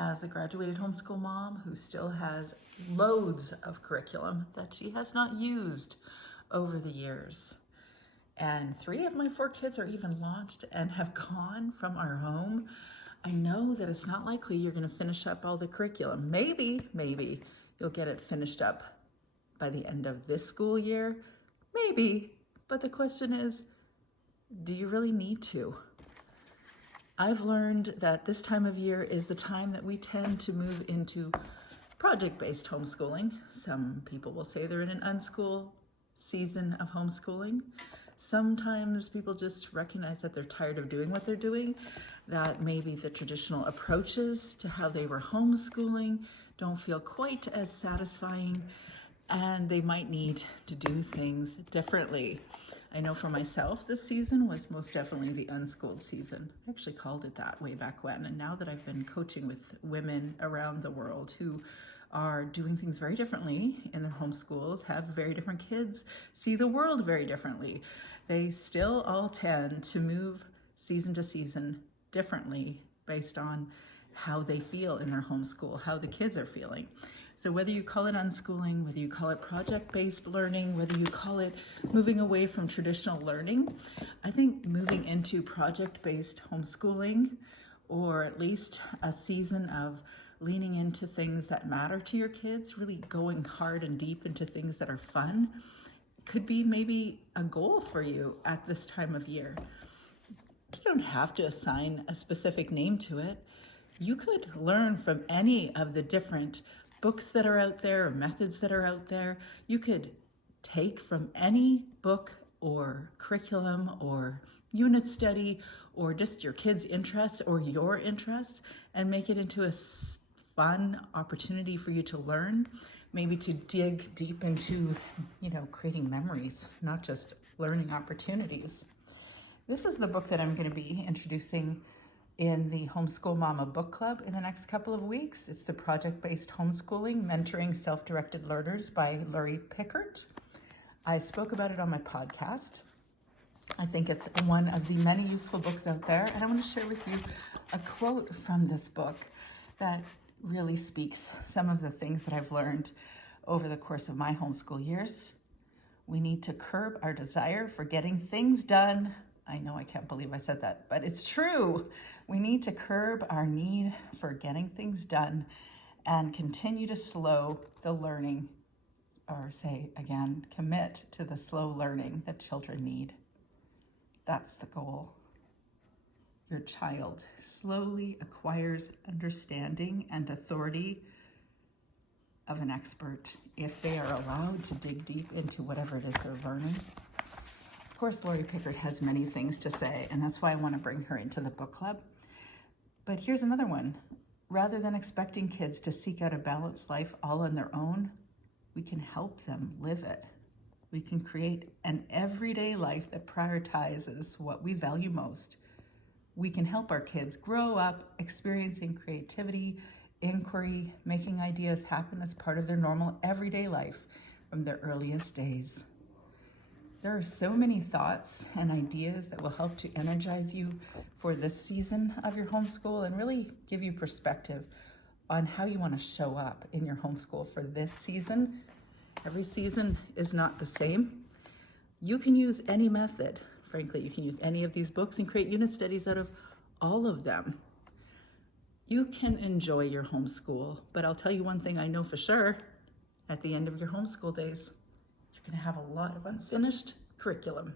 as a graduated homeschool mom who still has loads of curriculum that she has not used over the years. And 3 of my 4 kids are even launched and have gone from our home. I know that it's not likely you're going to finish up all the curriculum. Maybe you'll get it finished up by the end of this school year. Maybe, but the question is, do you really need to? I've learned that this time of year is the time that we tend to move into project-based homeschooling. Some people will say they're in an unschool season of homeschooling. Sometimes people just recognize that they're tired of doing what they're doing, that maybe the traditional approaches to how they were homeschooling don't feel quite as satisfying, and they might need to do things differently. I know for myself, this season was most definitely the unschooled season. I actually called it that way back when. And now that I've been coaching with women around the world who are doing things very differently in their homeschools, have very different kids, see the world very differently, they still all tend to move season to season differently based on how they feel in their homeschool, how the kids are feeling. So whether you call it unschooling, whether you call it project-based learning, whether you call it moving away from traditional learning, I think moving into project-based homeschooling, or at least a season of leaning into things that matter to your kids, really going hard and deep into things that are fun, could be maybe a goal for you at this time of year. You don't have to assign a specific name to it. You could learn from any of the different books that are out there, or methods that are out there. You could take from any book or curriculum or unit study or just your kids' interests or your interests and make it into a fun opportunity for you to learn, maybe to dig deep into, creating memories, not just learning opportunities. This is the book that I'm going to be introducing in the Homeschool Mama Book Club in the next couple of weeks. It's the Project-Based Homeschooling, Mentoring Self-Directed Learners by Lori Pickert. I spoke about it on my podcast. I think it's one of the many useful books out there, and I want to share with you a quote from this book that really speaks some of the things that I've learned over the course of my homeschool years. We need to curb our desire for getting things done. I know, I can't believe I said that, but it's true. We need to curb our need for getting things done and continue to slow the learning, or say again, commit to the slow learning that children need. That's the goal. Your child slowly acquires understanding and authority of an expert if they are allowed to dig deep into whatever it is they're learning. Of course, Lori Pickert has many things to say, and that's why I want to bring her into the book club. But here's another one. Rather than expecting kids to seek out a balanced life all on their own, we can help them live it. We can create an everyday life that prioritizes what we value most. We can help our kids grow up experiencing creativity, inquiry, making ideas happen as part of their normal everyday life from their earliest days. There are so many thoughts and ideas that will help to energize you for this season of your homeschool and really give you perspective on how you want to show up in your homeschool for this season. Every season is not the same. You can use any method. Frankly, you can use any of these books and create unit studies out of all of them. You can enjoy your homeschool, but I'll tell you one thing I know for sure. At the end of your homeschool days, you're going to have a lot of unfinished curriculum.